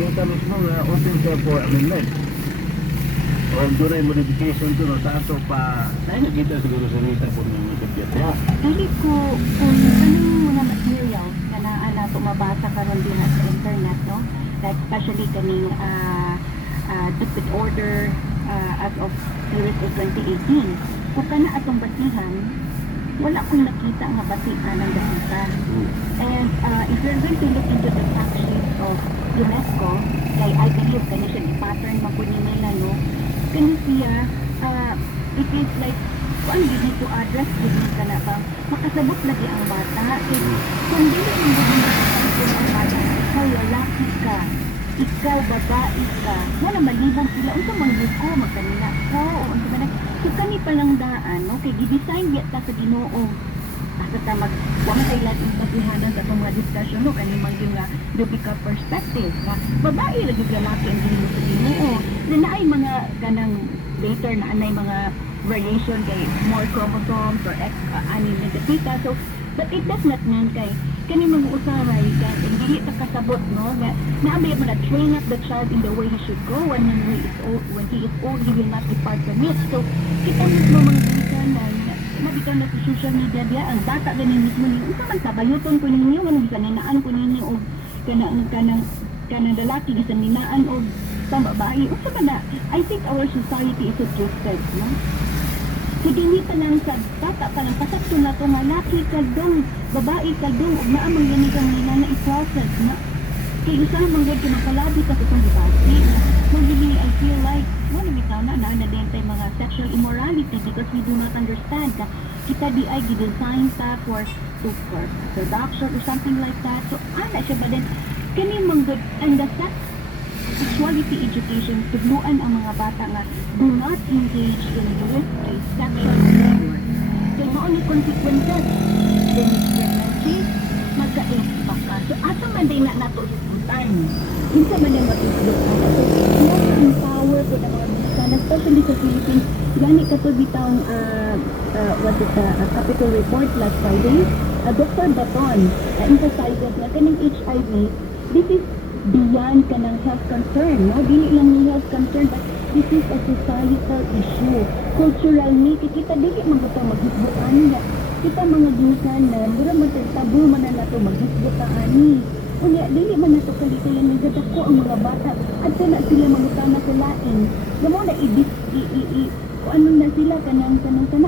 yung talos mo nga open ka for amendment. O doon modification to no, sa ato pa, saan kita siguro sa rita po ng magkabiyat ya? Dili ko kung anong mga materials na naana mabasa karon din sa internet, no? Like especially kaning Dupit Order as of Series of 2018. Kung kana atong basihan, wala akong nakita nga basihan ng basihan. And if you're going to look into the fact sheet of UNESCO, like I believe kanya siya i-pattern magunin nila, no? Kanya siya, it is like, kung you need to address din ka na bang makasabot lagi ang bata. Kung hindi mo yung ang bata, ikaw lalaki ka, ikaw babae ka, wala malibang sila, unsa manggod ko, magkanila ko, o unsa man. So kani palang daan, no? Kay gidesign yata sa Ginoo. Asa ta wala kay lahat basihanan sa itong mga discussion, no? Kani man yung biblical perspective, na babae lagi lalaki ang ginoo sa Ginoo. Na ay mga ganang later na anay mga variation kay more chromosomes or anim negativa. So, but it does not mean kay kani mga usahay kay hindi ta kasabot, no? Naabay mo na train up the child in the way he should go when he is old, he will not depart from it. So, kita mismo mga ginikanan nabitaw na sa social media diya ang bata ganin mismo ni unsa man tabayoton ko ninyo man gisaninaan ko ninyo og kanang lalaki gisaninaan og sa babae unsa man na. I think our society is so twisted, no? So dili pa lang sa bata pa lang pasakto na to nga laki ka dong babae ka dong ug maamang gani kang nila na i-process na kay usa man gud makalabi ka sa itong debate. Really, I feel like wala may tao na din tayo mga sexual immorality because we do not understand that kita di ay gidesign ta for production or something like that. So ana siya ba din kani mga good and the sexuality education tugnuan ang mga bata nga do not engage in risky sexual behavior. So mao ni consequences then pregnancy magka-impact ka. So ato man din na nato isutan. Minsan man din matutunan. So empower po ng mga bisana, especially sa Philippines. Gani ka to bitang Capitol Report last Friday. Dr. Baton emphasizes na kaning HIV, this is beyond ka ng health concern, no? Dili lang ni health concern, but this is a societal issue. Cultural need, kita dili man ito maghisbutan niya. Kita mga ginikanan, mura man tabu man na ito maghisbutaan ni. Unya, dili man na ito kalikayan ni ko ang mga bata at na sila mangutana sa lain. Gamo na kung ano na sila kanang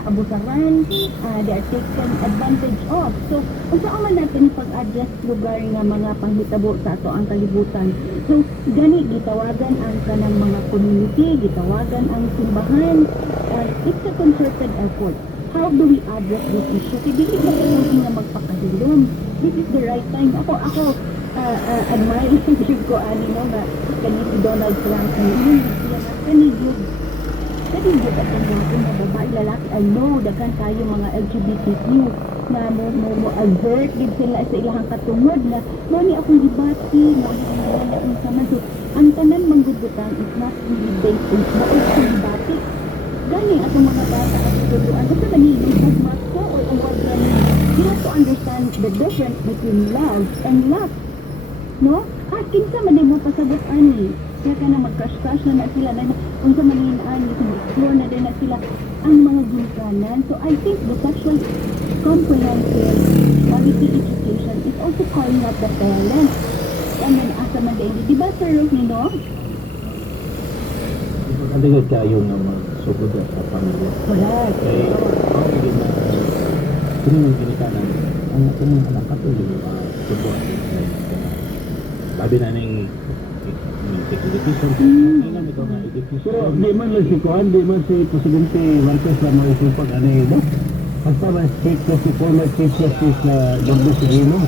abusaran, they are taken advantage of. So, kung saan man natin pag-address lugar nga mga panghitabo sa ato ang kalibutan. So, gani, gitawagan ang kanang mga community, gitawagan ang simbahan. It's a concerted effort. How do we address this issue? Hindi ito na magpakahilom. This is the right time. Ako, admire ko no, na kanina si Donald Trump. Kanina at ang mga babae, lalaki. I know, daghan tayo mga LGBTQ na mo-avert din sila sa ilahang katungod na mani akong ibati, mani akong saman. So, ang tanan manggugutan is not really based on ibati. Gani atong mga bata at tutuan. Kasi nagiging mas or award na you have to understand the difference between love and lust. No? Kinsa man din mo pasabot ani. Kaya ka na mag-crush-crush na sila na kung sa malinaan, explore na din na sila ang mga ginikanan. So I think the sexual comprehensive quality education is also calling up the parents. And then asa man din. Diba Sir Rufino? Kaligod kayo na magsugod sa pamilya. Correct. Kaya, ako din na pinunong ginikanan, ang mga anak katuloy subuan din sila. Labi na ng education. Ilang ito nga education. Pero di man lang si Kuhan, di man si Presidente Marcos na mga isipag ano yun, no? Basta man si former Chief Justice na Douglas Rino.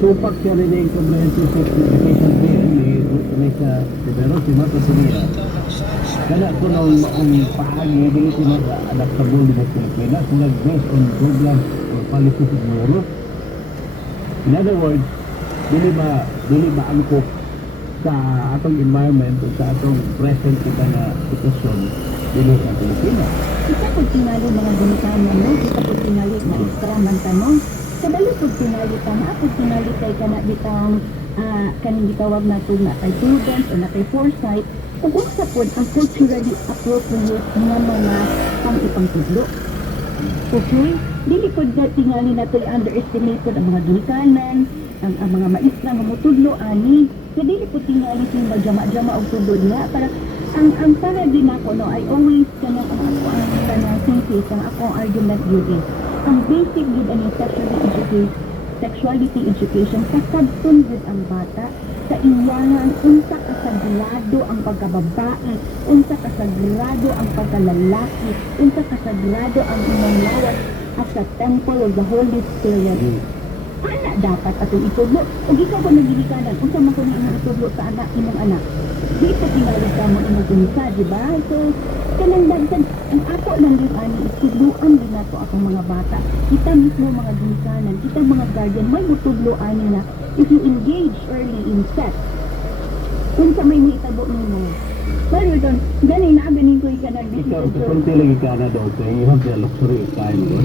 Supak siya rin yung comprehensive sex education bill ni sa Pedro, si Marcos Rino. Kaya ko nung paagi, dili ko mag-adaptable sa Pilipinas, based on programs or policies of Europe. In other words, dili ba angkop sa atong environment o sa atong present kita na sitwasyon dili sa Pilipinas. Kita po tinali mga ginikanan, no? Kita po tinali na extra man tanong. Kadali po tinali ka na, po tinali kay ka na bitang kaning gitawag nato na kay prudence o na kay foresight ug usa pod ang culturally appropriate nga mga pang-ipangtudlo. Okay? Dili pod na tingali nato i-underestimate pod ang mga ginikanan, ang mga maistra nga motudlo ani. Kaya dili pod tingali sing magjama-jama og tudlo niya para ang para din ako no I always kanang ang ako ang kanang thesis ang ako ang argument yun is ang basic yun ani sexuality education kasabton gud ang bata sa iyangan unsa kasagrado ang pagkababae, unsa kasagrado ang pagkalalaki, unsa kasagrado ang imong lawas at sa temple of the Holy Spirit. Ana dapat atong itudlo ug ikaw ba nagilikanan unsa man kuno imong itudlo sa anak imong anak. Di pa tingali ka mo imong kunsa, di ba? So kanang dagdag ang ako lang din ani itudloan din nato akong mga bata. Kita mismo mga ginikanan, kita mga guardian may mutudlo ani na if you engage early in sex. Unsa may hitabo nimo? Pero don gani na ganing ko ikanang Ikaw, kung lagi ka na daw, so you have the luxury of time, no?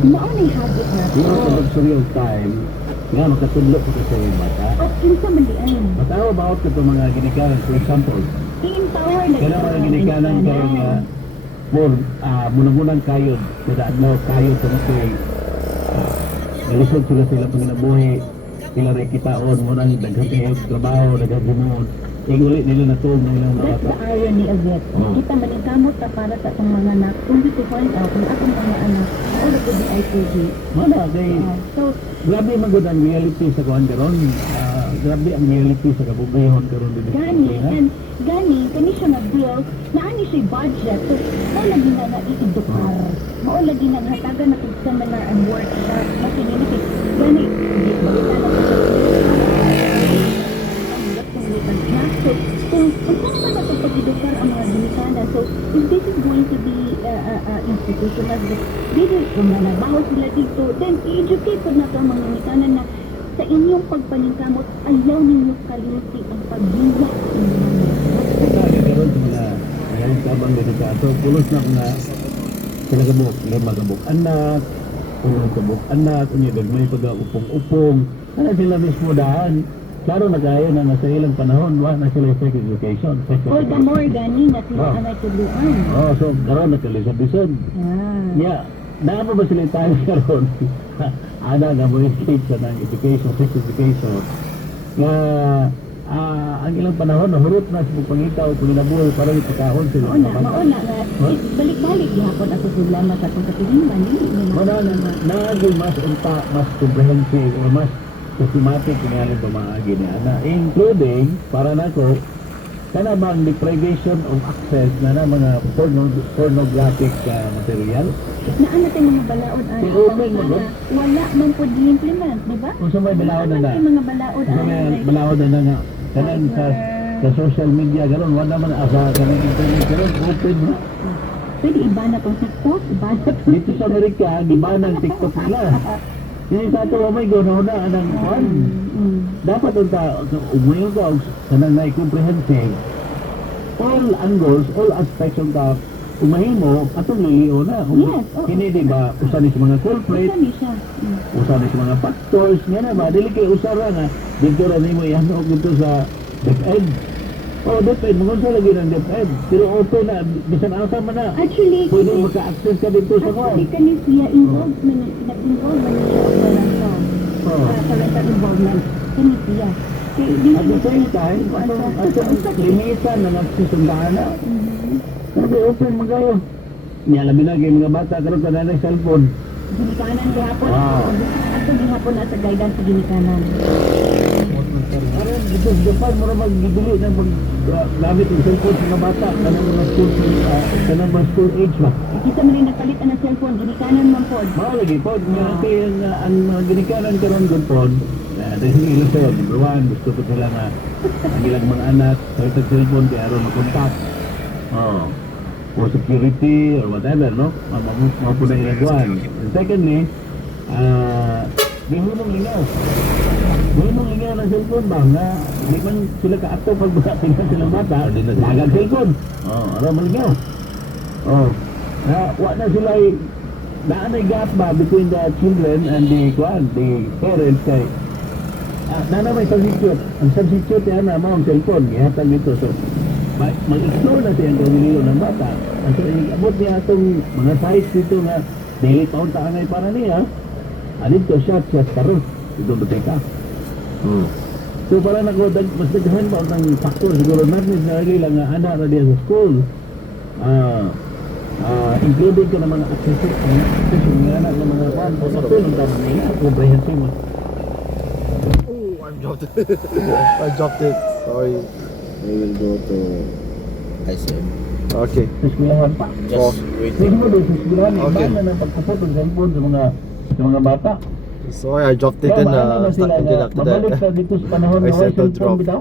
Maunay habit na You have the luxury of time, nga makatudlo ko sa iyong bata. o kinsa man di ay Matawa ba ako sa mga ginikanan, for example, empower na kaya mga ginikanan kayo nga, more, munang-munang kayo, sa adlaw kayo sa mga nalisod sila panginabuhi, sila rin kitaon, munang daghang kayo trabaho, daghang gumon, ulit nila natulog na ilang mga That's bata. the irony of it. Oh. Kita manikamot na para sa itong mga anak. Kung dito point out, kung akong mga anak, all of the IPG. Mana, kay, So, grabe magod ang reality sa kuhan karon. Grabe ang reality sa kabugayhon karon din. gani, kani siya nga bill, naani siya budget. So, mao lagi na naiidukar. Mao lagi na hatagan na kung seminar and workshop. Masinili, gani, hindi balita na po so, kung saan ba natin pag-edukar ang mga ginikanan, so, if this is going to be institutional, kung nanabaho sila dito, then i-educate po na ito ang mga ginikanan na sa inyong pagpaningkamot, ayaw ninyo kalimti ang pagbiwa sa inyong Sabi karon sa mga ngayon tabang dito ka. So, pulos na nga sila kabuk, lima kabuk anak, pulos kabuk anak, unya may pag-upong-upong. Ano sila mismo daan? Klaro na kaya na nasa ilang panahon, na sila sex education. All the more gani na sila Oh. ang natuluan. Oh, so karon na kalisod-lisod. Yeah, naamo ba sila tayo karon? Ana na mo stage sa ng education, sex education. Nga ang ilang panahon nahurot na sa pagpangitaw, panginabuhi para ipakahon sila. Mauna nga, balik-balik gihapon ako problema sa itong kapilingan. Naging mas unta, mas comprehensive, o mas systematic nga pamaagi ni ana, including para nako kana bang deprivation of access na mga pornographic material. Naan natin mga balaod ay I-open mo ba? wala man po di-implement, di ba? Kung sa may balaod na na, Mga balaod kung sa may ay balaod na nga, kanang sa social media garon wala man asa kanang internet garon open na. pwede iba na pang TikTok, iba na pang Dito sa Amerika, di ba ng TikTok nila? Yung sa ito, may gano'n na anang kwan. Dapat unta umayon ka kanang na comprehensive all angles, all aspects of the umahimo atong liliyo na. Yes, oo. Kini di ba usa ni sa mga culprit, Isa ni siya. usa ni sa mga factors, nga na ba dili kay usara nga dito ra nimo ihano dito sa DepEd. Oh, DepEd mo sa lagi ng DepEd. Pero open na bisan asa man na. Actually, Pwede maka-access ka dito sa kwan. actually, kani siya involved man, nag-involve man siya sa parental. Oh. Parental involvement. Kani siya. Kaya, di At the same time, atong limitan na nagsusundahan na. Sabi, open mo kayo. Nialamin na kayo mga bata, karoon ka na ng cellphone. Ginikanan gihapon. Wow. Ato gihapon na sa guidance sa ginikanan. Karoon, dito sa Japan, mura mag-gibili na mag-gamit ng cellphone sa mga bata. Kanang mga school age ba? Kita man rin nagpalit ang cellphone, ginikanan man po. Mga lagi po, ang mga ginikanan karoon good po. Dahil hindi ilusod, number one, gusto ko sila nga ang ilang mga anak, sa itong cellphone, kaya aron makontak. Oh, for security or whatever, no? Mapo na ilagwan. And secondly, di mong lingaw. Di mong lingaw ng cellphone ba? Na di man sila kaato pag tingnan silang bata, lagang cellphone. Oh, aron malingaw. Oh, wa na sila naanay gap ba between the children and the parents kay na may substitute. Ang substitute yan na ang cellphone. Ihatag dito. So, mag-explore na siya ang gawin ng bata. Ang abot niya itong mga size dito nga daily taon taanay para niya. Alin to siya karon. Ito ba teka? So para mas daghan ba ang faktor siguro natin na lang nga anak na diya sa school. Included ko ng mga access ng anak ng mga pan o sa film tama nila comprehensive. Oh, I dropped it. I dropped it. Sorry. We will go to ICM. Okay. Sa eskwelahan pa. Oh. Just wait. Pwede mo doon sa eskwelahan, Okay. iba na ng pagkapot ng cellphone sa mga bata. Sorry, I dropped it Kaya and maano na stuck sila until na after mabalik that. na dito sa panahon I na said to cellphone drop. bitaw.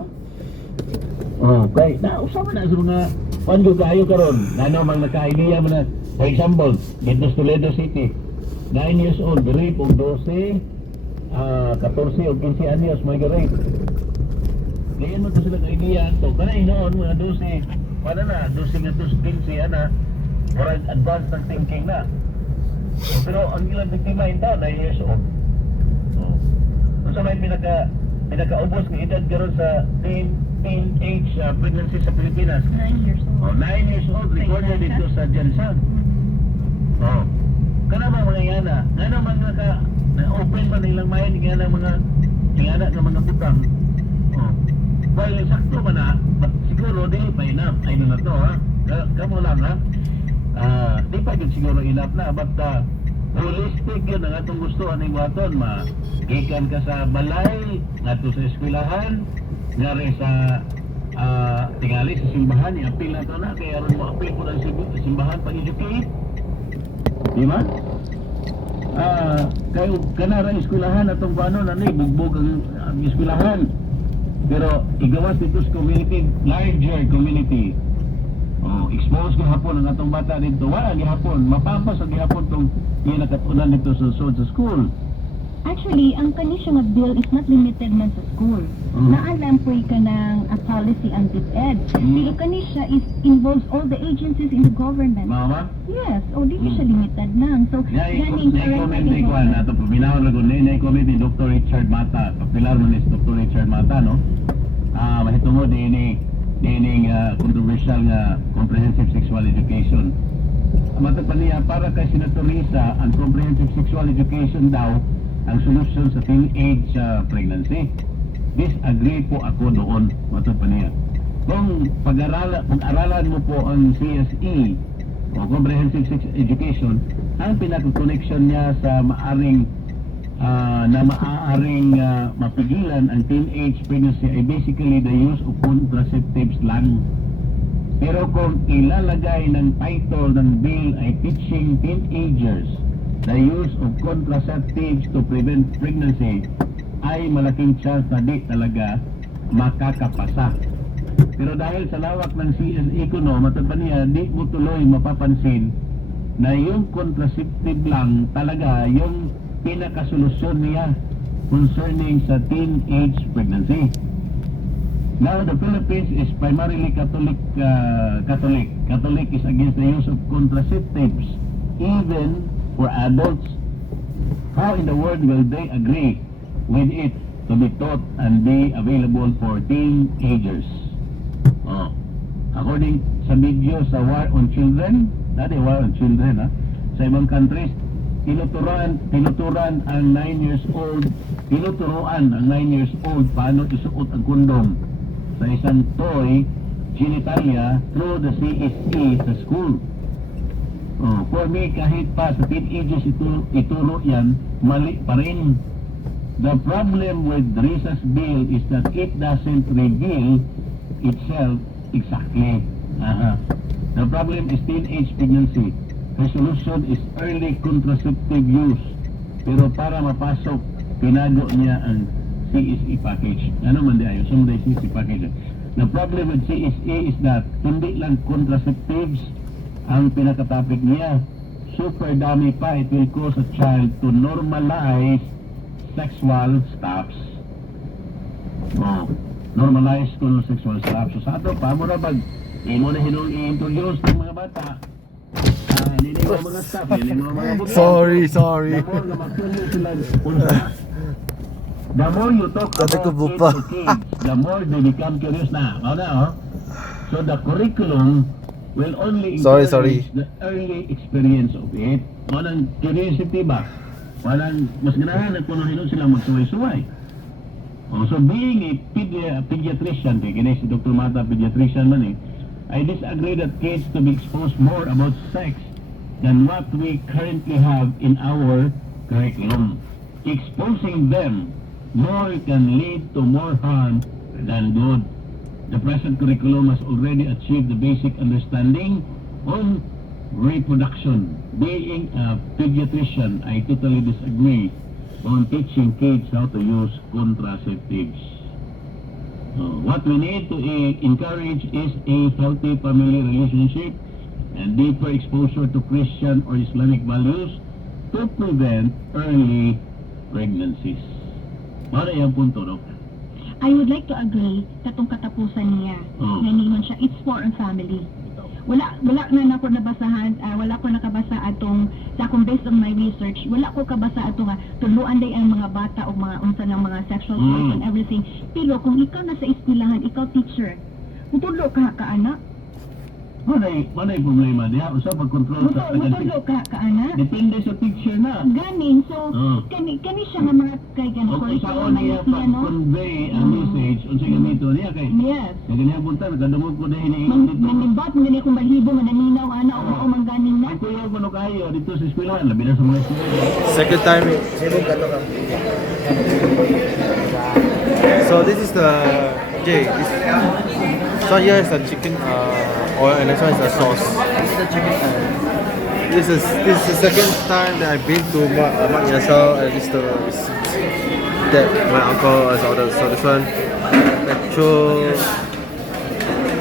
Okay. Na usama na sa mga panjo kayo karon. Nano mang naka-idea mo na. For example, dito sa Toledo City, 9 years old, rape og 12, 14 o 15 anyos may rape. Ngayon mo to sila ka-idea to. Kanay noon mga 12, paano na 12 nga 15 ana. Para advanced ng thinking na. Pero ang ilang biktima ito, 9 years old. Kung sa may pinaka-ubos ng edad karon sa teenage pregnancy sa Pilipinas. 9 years old. 9 years old, recorded dito sa Jansan. Kana ba mga yana? Nga naman na-open man nilang mind nga na mga ingana ng mga butang. Well, sakto ba na? Siguro, di pa enough. Ay na to, ha? Kamo lang, ha? Di pa yun siguro enough na. But, holistic yun ang atong gusto. Anong waton, gikan ka sa balay, nga to sa eskwelahan, nga rin sa tingali sa simbahan, i-appeal na to na. Kaya rin mo appeal po ng simbahan pag-educate. Di ba? Kayo kanara eskwelahan atong paano na ni bugbog ang eskwelahan. Pero igawas dito sa community, larger community. Expose ko hapon ang atong bata dito. Wala gihapon, mapampas ang gihapon tong nakatunan dito sa school. Actually, ang kanisyo nga bill is not limited man sa school. Naalampoy ka ng policy ang DepEd. Pero kanisya is involves all the agencies in the government. Mama? Yes, di siya limited lang. So, ganing Na-comment ni Kwan, ato paminaw na kung na-comment ni Dr. Richard Mata. Kapilar mo ni Dr. Richard Mata, no? Mahito mo, dining controversial nga comprehensive sexual education. Mata pa niya, para kay Senator Risa, ang comprehensive sexual education daw ang solusyon sa teenage pregnancy. Disagree po ako doon, mata pa niya. Kung pag-aralan mo po ang CSE o Comprehensive Sex Education, ang pinaka-connection niya sa maaaring mapigilan ang teenage pregnancy ay basically the use of contraceptives lang. Pero kung ilalagay ng title ng bill ay teaching teenagers the use of contraceptives to prevent pregnancy, ay malaking chance na di talaga makakapasa. Pero dahil sa lawak ng CSE ko, matanda niya, di mo tuloy mapapansin na yung contraceptive lang talaga yung pinakasolusyon niya concerning sa teenage pregnancy. Now, the Philippines is primarily Catholic. Catholic is against the use of contraceptives, even for adults. How in the world will they agree with it to be taught and be available for teenagers? According sa video sa War on Children, dati War on Children, sa ibang countries, tinuturuan ang 9 years old paano isuot ang kondom sa isang toy genitalia through the CSE sa school. For me, kahit pa sa teenagers ituro yan, mali pa rin. The problem with Risa's bill is that it doesn't reveal itself exactly. The problem is teenage pregnancy. The solution is early contraceptive use. Pero para mapasok, pinago niya ang CSE package. Ano man di ayo? Sunday CSE package. The problem with CSE is that hindi lang contraceptives ang pinaka-topic niya. Super dami pa. It will cause a child to normalize sexual stops. Normalize kung sexual stops. So sa ato pa, mo na bag imo na i-introduce ng mga bata. Hindi na yung mga stop. Hindi mo mga butang. Sorry. Napon na magtuloy sila unsa. The more you talk Dati ko about bupa. kids to kids, the more they become curious na. Mao na, oh. So the curriculum will only Sorry, encourage sorry. the early experience of it. Walang curiosity ba? Walang, mas ganahan na kung ano sila magsuway-suway. Oh, so being a pediatrician, kaya si Dr. Mata, pediatrician man eh, I disagree that kids to be exposed more about sex than what we currently have in our curriculum. Exposing them more can lead to more harm than good. The present curriculum has already achieved the basic understanding on reproduction. Being a pediatrician, I totally disagree on teaching kids how to use contraceptives. What we need to encourage is a healthy family relationship and deeper exposure to Christian or Islamic values to prevent early pregnancies. Ano yung punto, Dok? I would like to agree katong katapusan niya. Oh. Naningon siya, it's for a family. Wala na ako nabasahan, wala ko nakabasa atong sa akong based on my research, wala ko kabasa atong tuluan day ang mga bata o mga unsa ng mga sexual toys and everything. Pero kung ikaw na sa eskwelahan, ikaw teacher, mutulo ka anak. Manay problema diya. Usa pag-control sa Mutulo ka anak. Depende sa teacher na. Ganin, so kani siya nga mga kay O ganun kung curriculum saan niya niya, no? pag-convey ang message, unsa gamito niya kay Yes. ganyan punta, kadungog ko dahil iniinit dito. Manimbat mo gani kung balhibo mananinaw ana o mangganing na. Ay kuya ko no kayo dito sa eskwelahan, labi na sa mga eskwelahan. Second time. So this is the Jay. So here is the chicken oil and this one is the sauce. This is the second time that I've been to Mak Yasser and this is the receipt that my uncle has ordered. So this one petrol.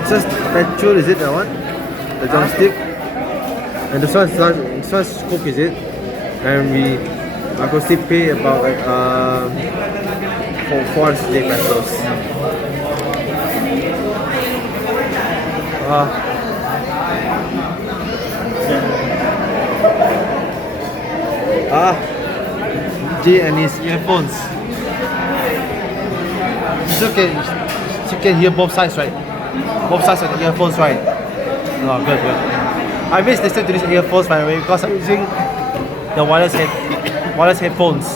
Just petrol, is it that one? The drumstick. And this one's cook, is it? And Uncle Steve pay about like for 400 pesos. Jay and his earphones. She can hear both sides, right? Both sides of the earphones, right? Oh, good. I miss listening to these earphones, by the way, because I'm using the wireless headphones.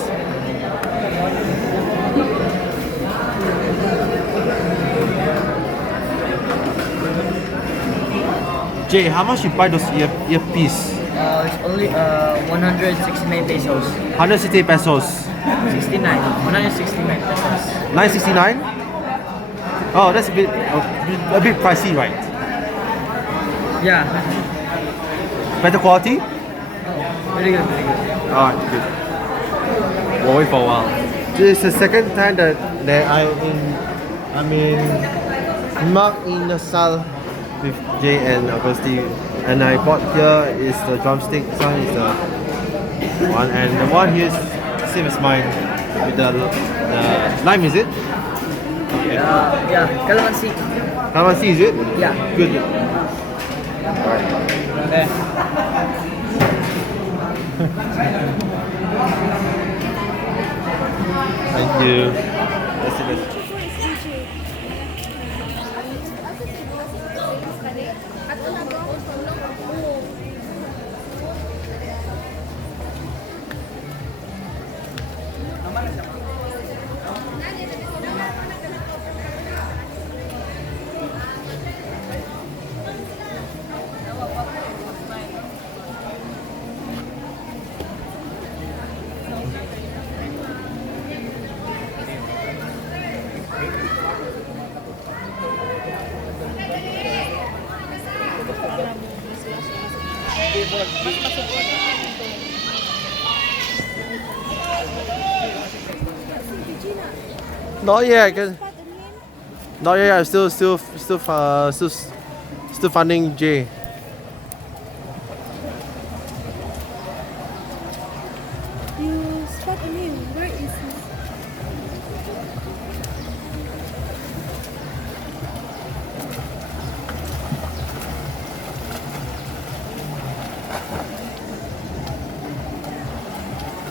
Jay, how much you buy those earpiece? It's only 169 pesos. 160 pesos. 169 pesos. 969? Oh, that's a bit pricey, right? Yeah. Better quality? Very good. Alright, good. We'll wait for a while. This is the second time that I'm in Mark in the Sal with Jay and Uncle Steve. And I bought here is the drumstick, this one is the one, and the one here is same as mine with the lime, is it? Yeah. Calamansi. Calamansi, is it? Yeah. Good. Thank you. That's it. Not yet, cause not yet. I'm still finding Jay. You spot him. Where is he?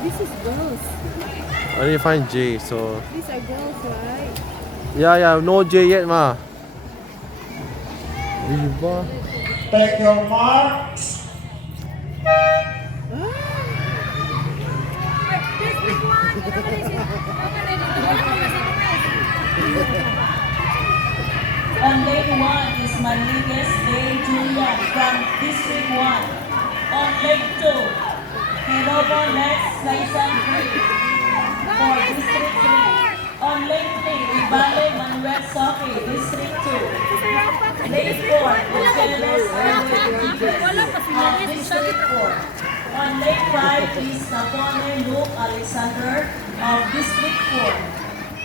This is girls. I didn't find J, so These are girls, right? yeah, no J yet, ma. Viva. Take your marks. On lane 1 is Maniguez De Julian from District 1. On lane 2, Hirobo Lex Laisan 3 for District 3. On lane 3, Ibale Manuel Soke, District 2. Lane 4, Gutierrez Erwin Rodriguez of District 4. On lane 5 is Napone Luke Alexander of District 4.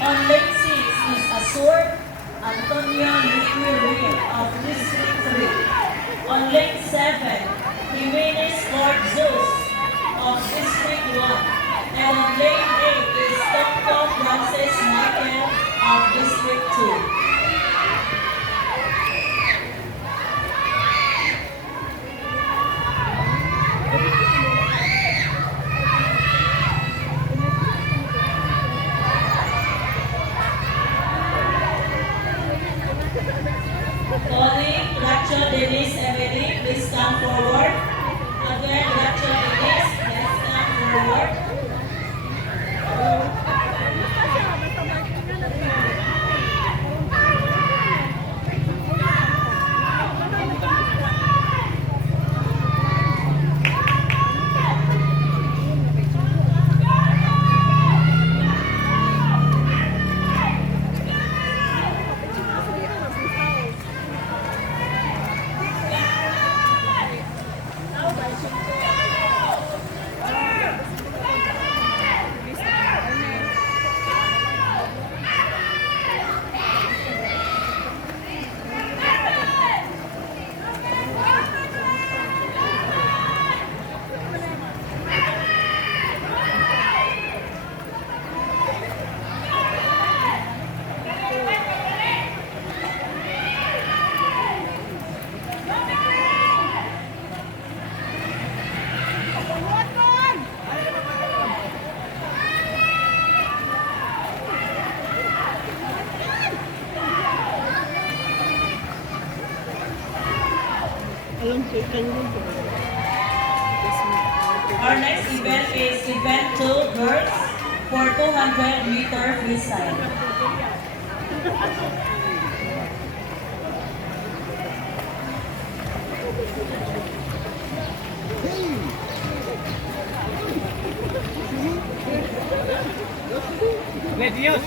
On lane 6 is Azur Antonio Liquid of District 3. On lane 7, Jimenez Lord Zeus of District 1. And on lane 8 is Tokto Francis Michael of District 2. Calling Racho Dennis Emily, please come forward. Again, Racho Dennis, please come forward. Our next event is Event 2 Girls for 200-meter freestyle. Let's use.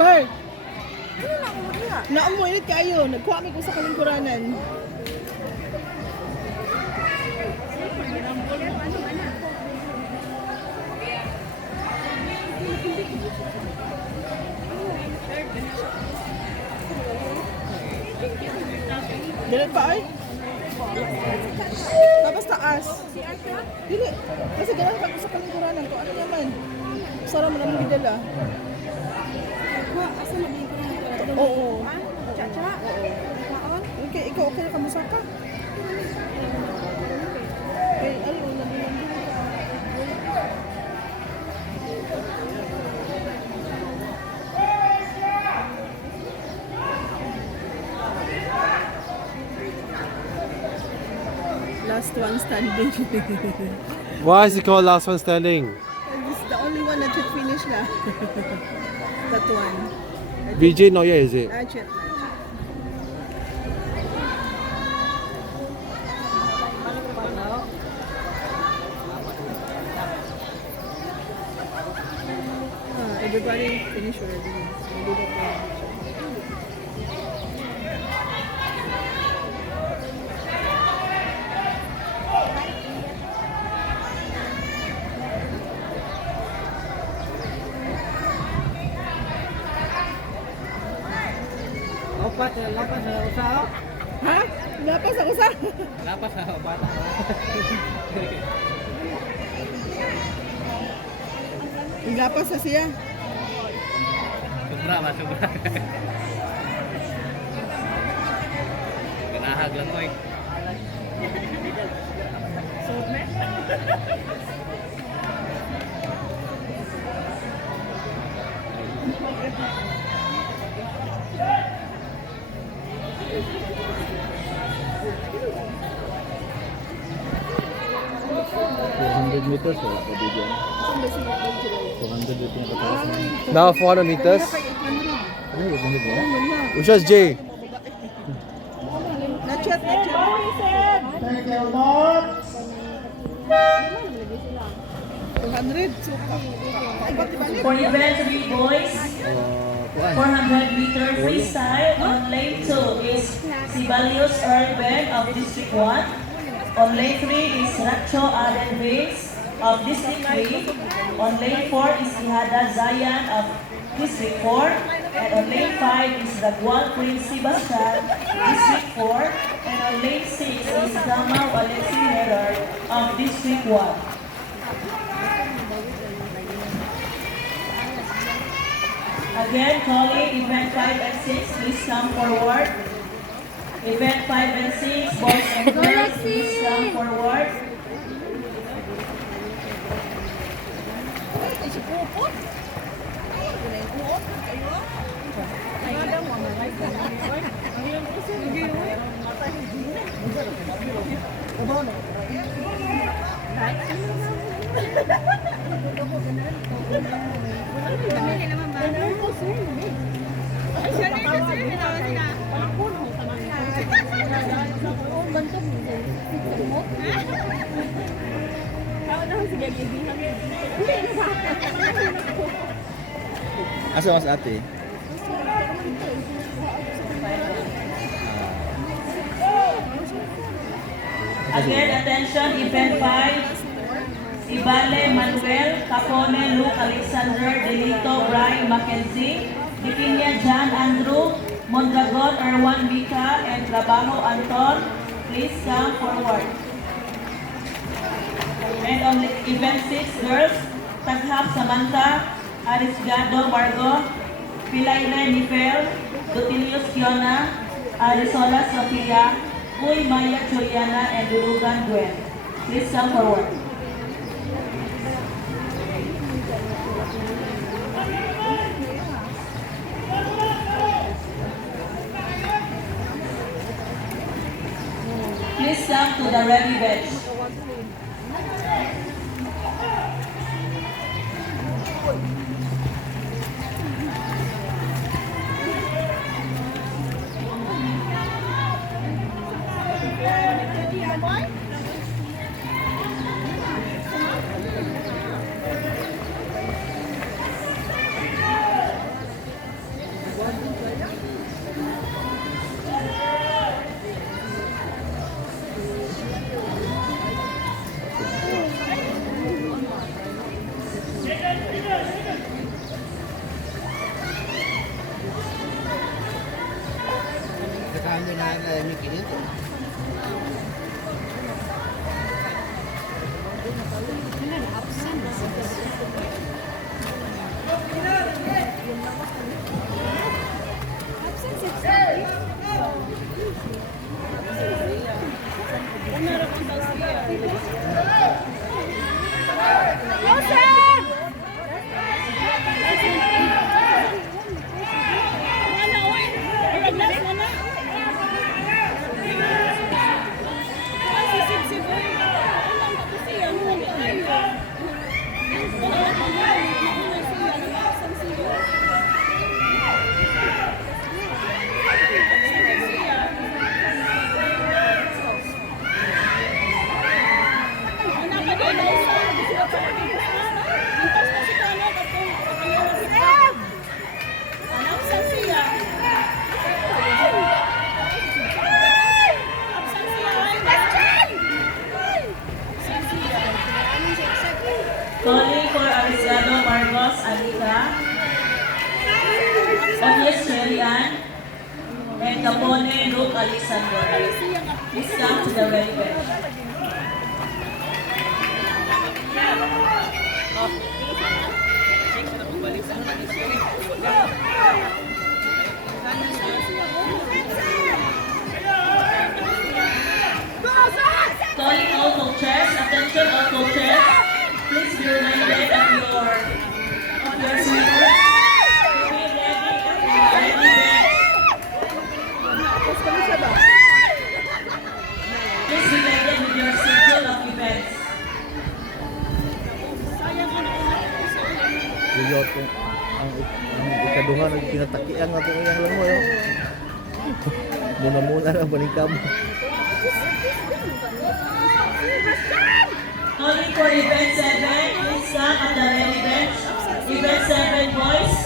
Bird! Naamoy ulit kayo. Nagkuha ko sa kalingkuranan. Dilit pa ay? Tapos taas. Dili. Kasi ganun ka sa kalingkuranan ko. Ano naman? Sarap mo naman gidala. Oo. Cha-cha? Oo. Okay, ikaw okay na kamusta ka? Okay, ayun, nabilang din ka. Last one standing. Why is it called last one standing? This is the only one that should finish na. That one. VJ not yet, is it? Not yet. Everybody finished already. Maybe the Ha? Lapas ako sa? Lapas na bata. Lapas sa siya. Sobra ba, sobra. Ganahag lang ko eh. meters wala pa video. 200 dito yung kataas na. Now 400 meters. Ano yung video? Which was Jay? Not yet, not yet. Take your marks. 200. So, ay, ba't ibalik? For event 3 boys, 400 meter freestyle on lane 2 is Sibalios Urban of District 1. On lane 3 is Racho Aden Base of District 3. On lane 4 is Ihada Zayan of District 4. And on lane 5 is Ragwal Prince Sebastian, District 4. And on lane 6 is Damau Alexi Herrer of District 1. Again, calling event 5 and 6, please come forward. Event 5 and 6, boys and girls, please come forward. Asa mas ate? Again, attention, event 5. Ibale Manuel, Capone Luke Alexander, Delito Brian Mackenzie, Dikinya John Andrew, Mondragon Erwan Mika, and Trabajo Anton, please come forward. And on event 6, girls, Taghap Samantha, Arisgado Margo, Pilaine Nifel, Dutilius Kiona, Arisola Sofia, Uy Maya Juliana, and Durugan Gwen. Please come forward. Please come to the ready bench. Nakano na mikin ito. Ross Alika, Onyes Cherian, and Capone Luke Alexander. Please come to the ready bench. Calling all coaches, attention all coaches. Please be reminded of your sweepers. To be ready at the ready bench. Tapos kami siya ba? Please be ready with your schedule of events. Buyot ko. Ang ikaduha ng pinatakian nga ito iyang lang mo. Muna-muna lang balikam. Calling for event 7, please come at the ready bench. Event 7 boys.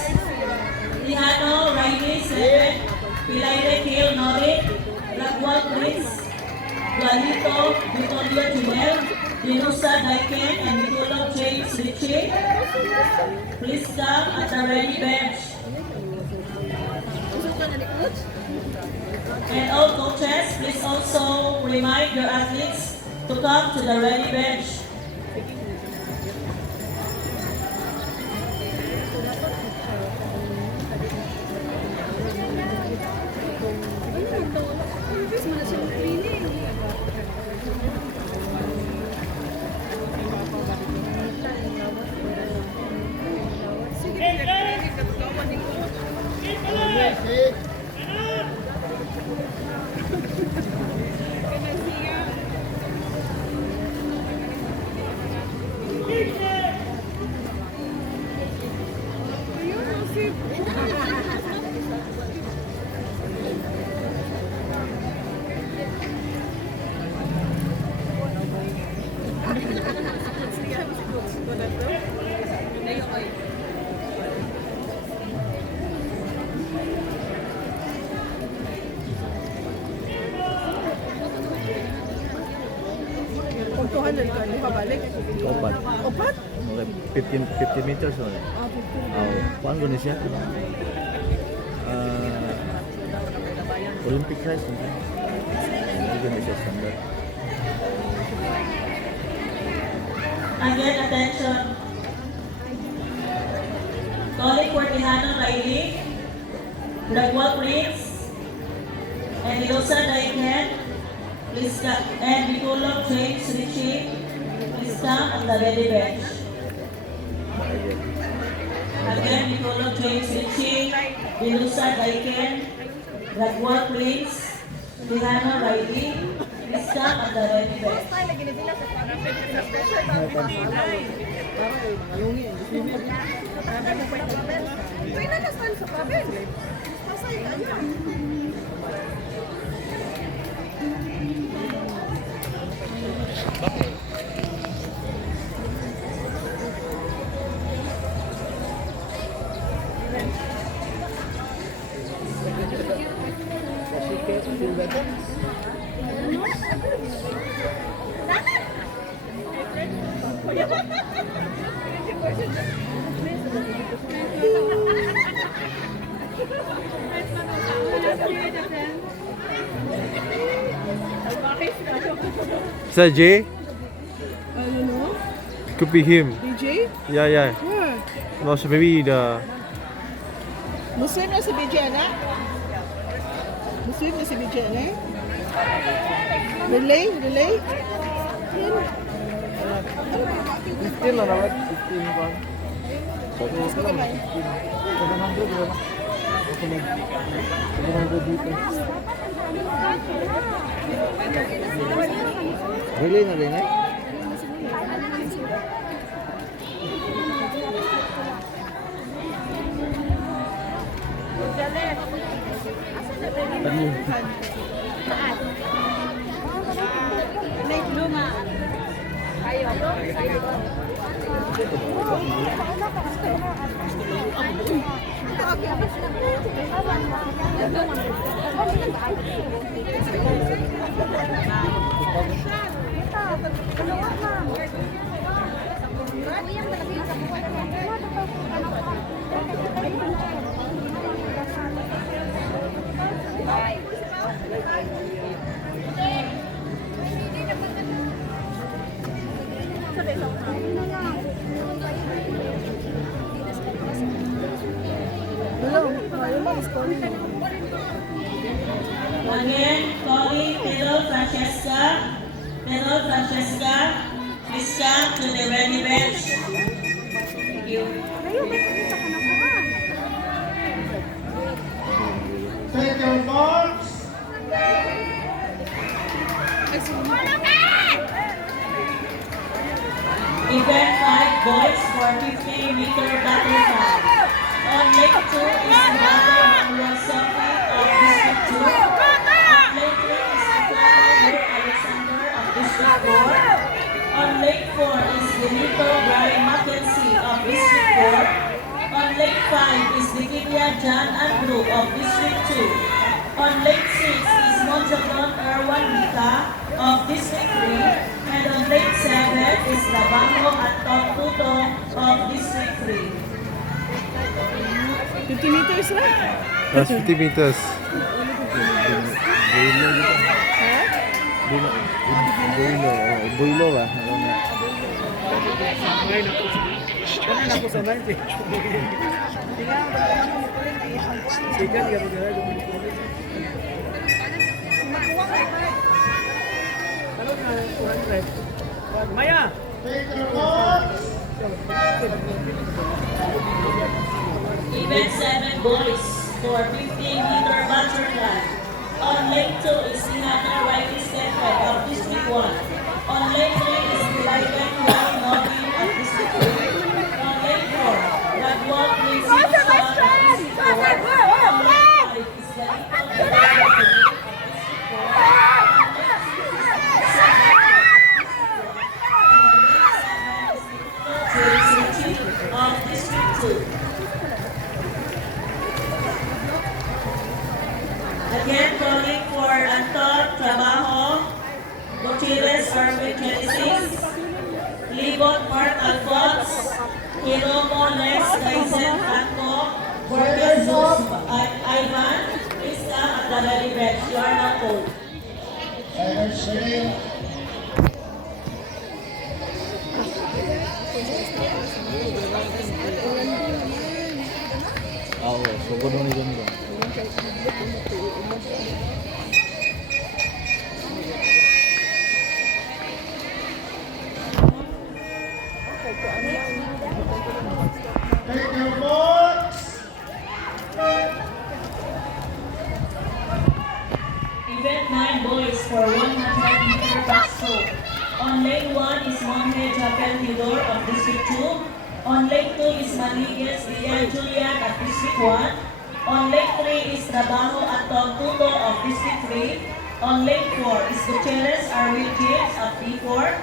Lihano, Riley 7, Pilaire Hill Norit, Ragwal Prince, Gualito, Vitolio Jumel, Dinusa Daiken, and Mitulog James Richie. Please come at the ready bench. And all coaches, please also remind your athletes to come to the ready bench. Kung 200 ka, di pa balik. Opat. Opat? Okay, 15 meters na. Kuan ko ni siya. Olympic size. Hindi na siya standard. Again, attention. Calling for Tihano Riley, Ragwal Prince, and Yosa Daiken, please come, and Vitulog James Richie, please come at the ready bench. Again, Vitulog James Richie, Yosa Daiken, Ragwal Prince, Tihano Riley, please come at the ready bench. Pwede na style sa pavel. Pasay ka dyan. Is that Jay? Ano no? Could be him. DJ? Yeah, yeah. Yeah. No, so maybe the. Muslim na si BJ, anak? Muslim na si BJ, anak? Relay? Relay? Still na naman. 15 ba? Mas ka naman. 700 ba? Ako lang. 700 dito. Relay na rin eh? Again, calling Pedro Francesca. Pedro Francesca, please come to the ready bench. Thank you. Take your marks. Event 5 boys for 50-meter butterfly. On lane 2 is Mother Manuel Sophie of District 2. On lane 3 is Luke Alexander of District 4. On lane 4 is Benito Brian Mackenzie of District 4. On lane 5 is Vigilia John Andrew of District 2. On lane 6 is Mondragon Erwan Mika of District 3. And on lane 7 is Labango at Tom Tuto of District 3. 50 meters na. That's 50 meters. Builo ba? Take your marks. Event 7 boys for 50-meter butterfly. On lane 2 is Sinatra Riley Stephen of District 1. On lane 3 is Lilac Young Nobby of District 3. On lane 4, Ragwal Quincy Shaw of District 4. On lane 5 is Galito Guerrero of District 4. Of District 2. Again, calling for Anton Trabajo, Gutierrez Arvin 26, Libon Mark Alphonse, Hiromo Lex Tyson Franco, Borges Ivan, please come at the ready bench. You are now called. Silence, ready. Oo, sugod mo ni John ba? Take your marks. Event 9 boys for 100-meter backstroke. On lane 1 is Monte Japel Theodore of District 2. On lane 2 is Maliguez Dia Julian of District 1. On lane 3 is Trabajo at Tom Tuto of District 3. On lane 4 is Gutierrez Arvin James of D4.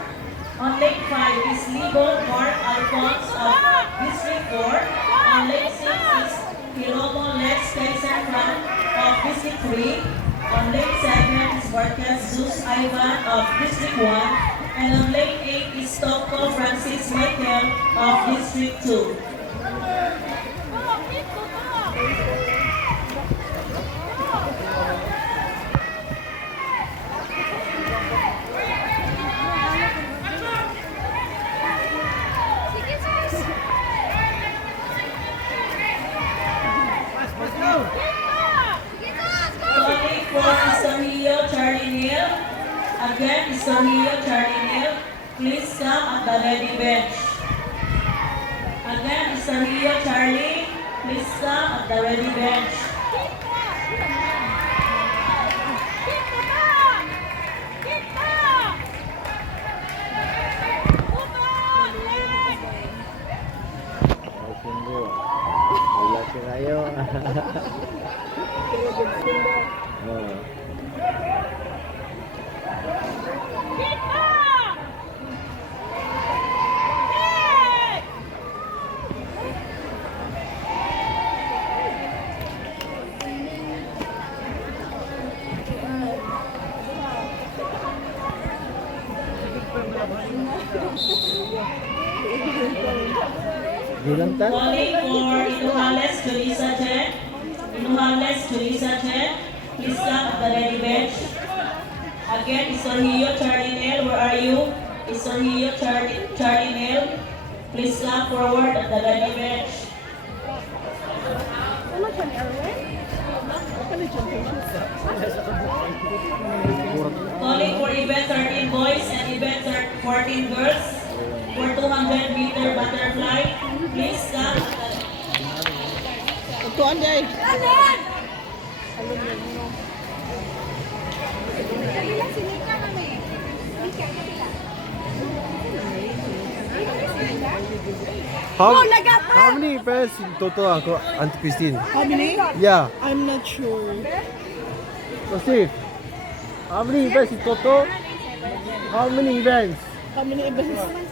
On lane 5 is Libon Mark Alphonse of District 4. On lane 6 is Hiromo Lex Tyson Fran of District 3. On lane 7 is Borges Zeus Ivan of District 1. And on lane 8 is Toko Francis Michael of District 2. Calling for Istorio Charlie Neal. Again, Istorio Charlie Neal. Please come at the ready bench. Again, Istorio Charlie. Please come at the ready bench. Sunggo. Wala ka kayo. Oh. Bilang tan? Calling for Inuhales Julissa Chen. Inuhales Julissa Chen. Please come at the ready bench. Again, Istorio Charlie Neal, where are you? is Sergio Charlie Neal. Please come forward at the ready bench. Calling for event 13 boys and event 14 girls for 200-meter butterfly. Please come at the Tuan day. How many events in total, Uncle Auntie Christine? How many? Yeah. I'm not sure. So Steve, how many events in total? How many events? How many events?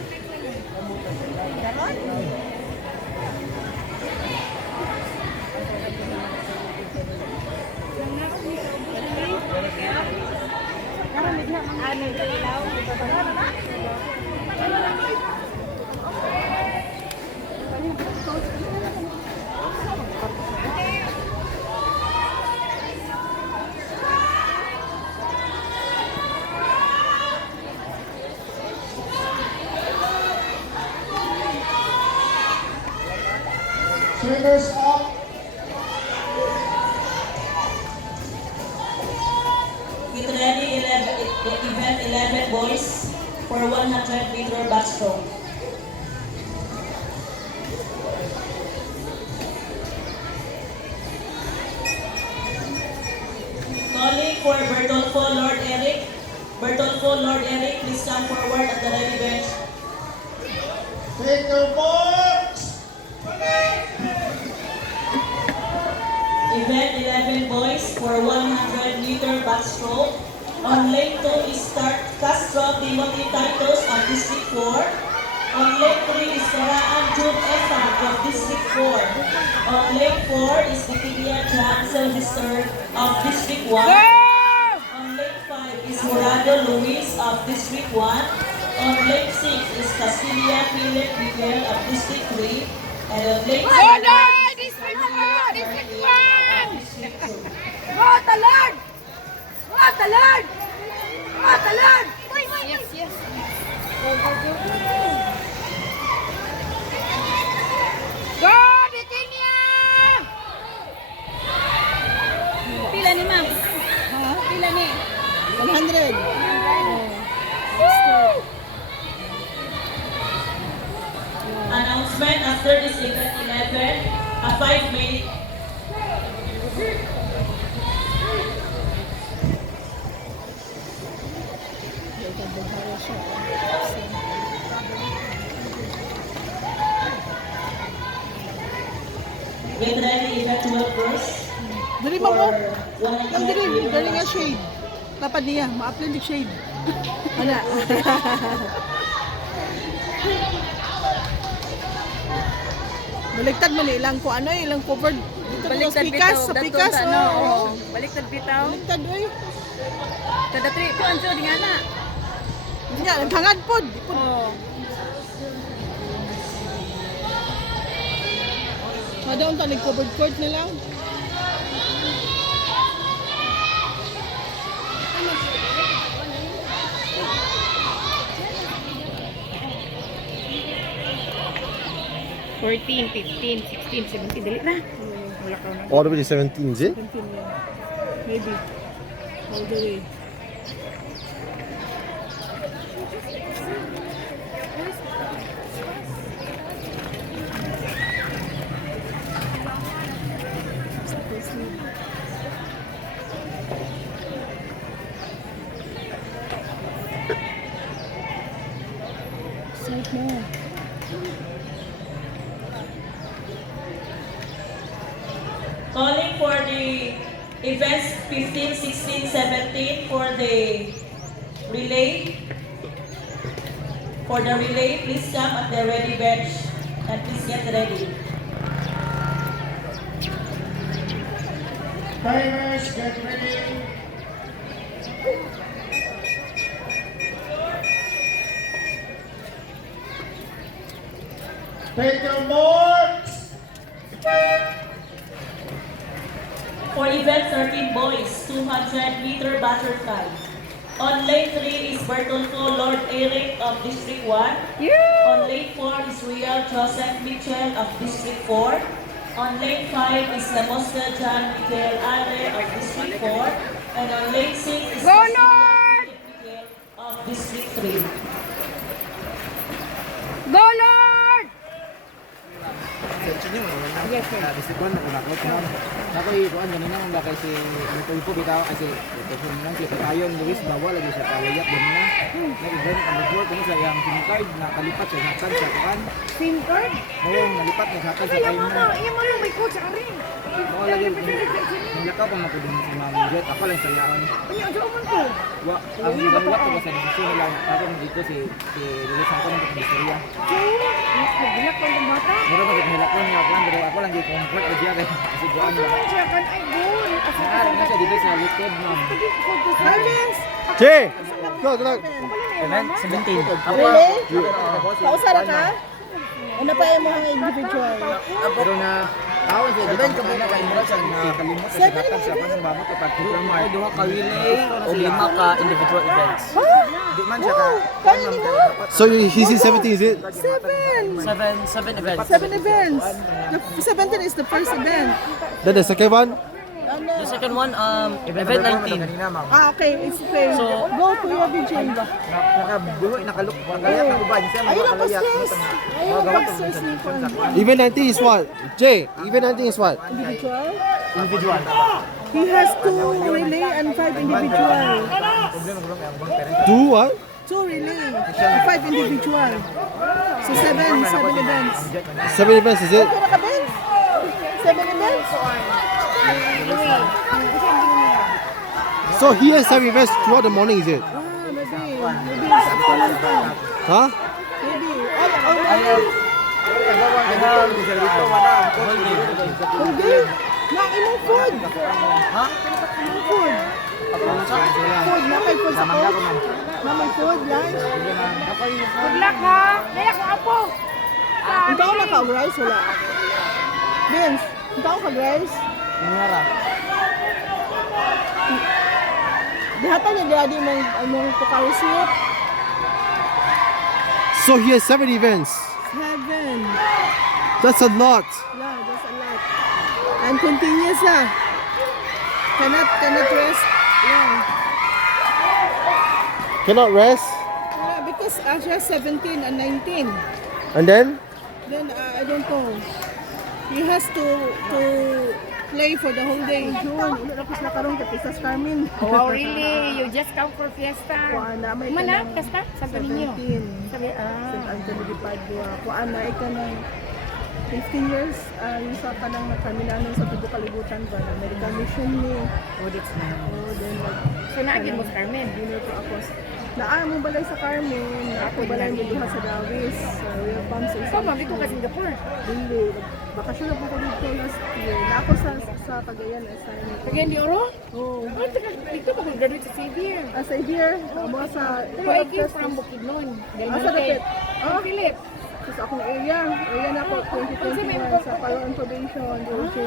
Swimmers up. Get ready event 11 boys for 100-meter backstroke. Calling for Bertolfo Lord Eric. Bertolfo Lord Eric, please come forward at the ready bench. Take your marks. Event 11 boys for 100-meter backstroke. On lane 2 is Castro Timothy Titus of District 4. On lane 3 is Karaan Jude Efan of District 4. On lane 4 is Nikilia John Sylvester of District 1. On lane 5 is Morado Luis of District 1. On lane 6 is Castilla Philip Miguel of District 3. And on lane 7 District 1! District 1! Go, Talon! Go, Talon! Go, Talon! Yes, yes. Go, go, go. Go, Bitinia! Pila ni ma'am? Ha? Pila ni? 100. Announcement after this event 11, a 5-minute get ready event 12 girls Dali mo mo. for Ang dali, 100 dali nga shade. Lapad niya, ma-upload yung shade. Ano? Baliktad man ilang ko ano, ilang covered. Dito sa pikas, sa pikas. Oo. Baliktad bitaw. Baliktad, oy. Kada tri ko anso di nga na. Nga, naghangad pod. Oh. Madaon ta nag-covered court na lang. $14, $15, $16, $17 dali na. Wala ka na. All the way to 17, is it? 17 yan. Maybe. All the way. Start mo. calling for the events 15, 16, 17 for the relay. For the relay, please come at the ready bench and please get ready. Timers, get ready. Take your marks. For event 13 boys, 200-meter butterfly. On lane 3 is Bertolfo Lord Eric of District 1. On lane 4 is Real Joseph Mitchell of District 4. On lane 5 is Lamosta John Miguel Are of District 4. And on lane 6 is Go, Cecilia Lord! Miguel of District 3. Go, Lord! Yes, sir. District 1 na ko na. Ako ikuan ganina ang bakay si Bertolfo bitaw kasi Bertolfo nang si Tayon Luis bawal lagi sa kawayat ganina. Nag-event ang report kung sa iyang SIM card nakalipat sa hatag sa kuan. SIM card? Oo, nalipat na hatag sa Kaya time mo na. iya mo lang may code sa akin. Oo, lagi nilakaw pa man ko din si Ma'am Jet. Ako lang sa yaon. Ano ang man ko? Wa ang ginawa ko sa desisyon nila na tapos dito si Luis ang kono sa istorya. Nagbilak ko ng bata. Mura mo nilakaw niya ako pero ako lang gi comfort o diya kasi guan Ito ba. man siya kan ay good. Kasi Naaari na siya dito sa likod ma'am. code ko sa Jay! Go, go, go! Event 17. Really? Kausara ka? Ano pa yung mga individual? Pero na tawon siya dito ka na kay mo sa nakalimot sa hatag sa kanang bamo kapag Ay, duha ka relay o 5 ka individual events. di man siya ka Kaya nila? So he's in 17, is it? 7 events. 7 events. The 17 is the first event. Then the second one? The second one, event 19. kanina ma'am. Ah, okay. It's okay. So- Go, Kuya BJ. Nakabuhi nakaluk nakayat na uban siya Ayun ang makalayat. pa-stress. Ayun ang pa-stress ni Kuya. Even 19 is what? Jay, even 19 is what? Individual? Individual. He has 2 relay and 5 individual. Problema ko lang ang bang parent. 2 what? 2 relay and 5 individual. So 7 events. 7 events, is it? Okay na ka, Ben? 7 events? So he has 7 events throughout the morning, is it? Ah, maybe. Maybe it's afternoon time. Huh? Maybe. All whole day. Na imong food. Ha? Imong food. Food. Na kay food sa ko. Na may food, lunch. Good luck ha. Kaya ko apo. Ikaw na ka-rice wala. Vince, ikaw ka-rice? Ngara. Dihatan niya daddy mong pukarisip. So he has 7 events. 7. That's a lot. Yeah, that's a lot. And continuous Cannot rest. Yeah. Cannot rest. Yeah, because Asha 17 and 19. And then? Then I don't know. He has to play for the whole day. June, ulit ako sila karong kapisas Carmen. Oh, really? You just come for fiesta? Kuan na may Mana? kanang Fiesta? Sabi ninyo? 17. Sabi, St. Anthony de Padua. Kuan na ika ng 15 years. Yung sa kanang nagkaminanon sa tubo kalibutan ba? American Mission ni. Oh, that's nice. Oh, then So, naagin mo sa Carmen? dinner ko ako. Naa mo balay sa Carmen. Ako balay mo duha sa Dawis. Sa Real Palm sa So, mami ko ka Singapore. Hindi. Bakasyon na po ko dito last year. Na ako sa Cagayan assignment. Tagay di Oro? Oh. Oh, dito ko graduate sa Xavier. As I hear, mga sa Pero I came from Bukidnon. Del Asa Monte. dapit? Oh, Philip. Sa akong area na ako 2021 sa Palawan Probation, DOJ.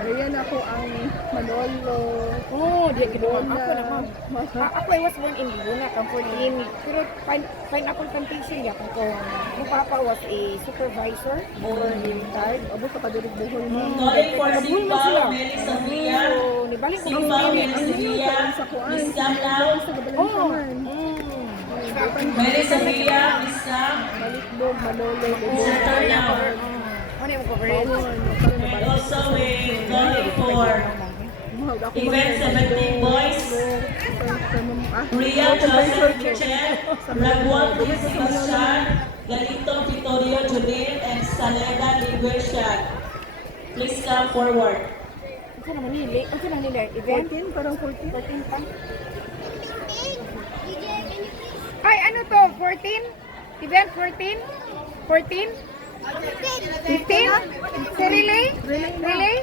Area na ako ang Manolo. Oh, di ginawa ako Lola. naman. Ako I was born in Laguna, kang 14. Pero pineapple plantation niya ko. Yung papa was a supervisor or retired. Abo sa kadirig buhol mo. Calling for Sipaw, Meli Sofia. So, nibalik ko Sipaw, Meli Sofia. Sa kuan. Miss Cam Lau. Sa Oh. Gabalansaman. Meli Sofia, Miss Cam. Balitlog, Manolo, Center now. Ano yung coverage? And also we're calling for event 17 boys. Ria Joseph Michel, Raguan Luis Sebastian, Galito Victorio Junil, and Saleda Liguesian. Please come forward. Ano naman nila? Ano naman nila? Event? 14, parang 14. 14 pa? Ay, ano to? 14? Event 14? 14? 15? So, relay? Relay?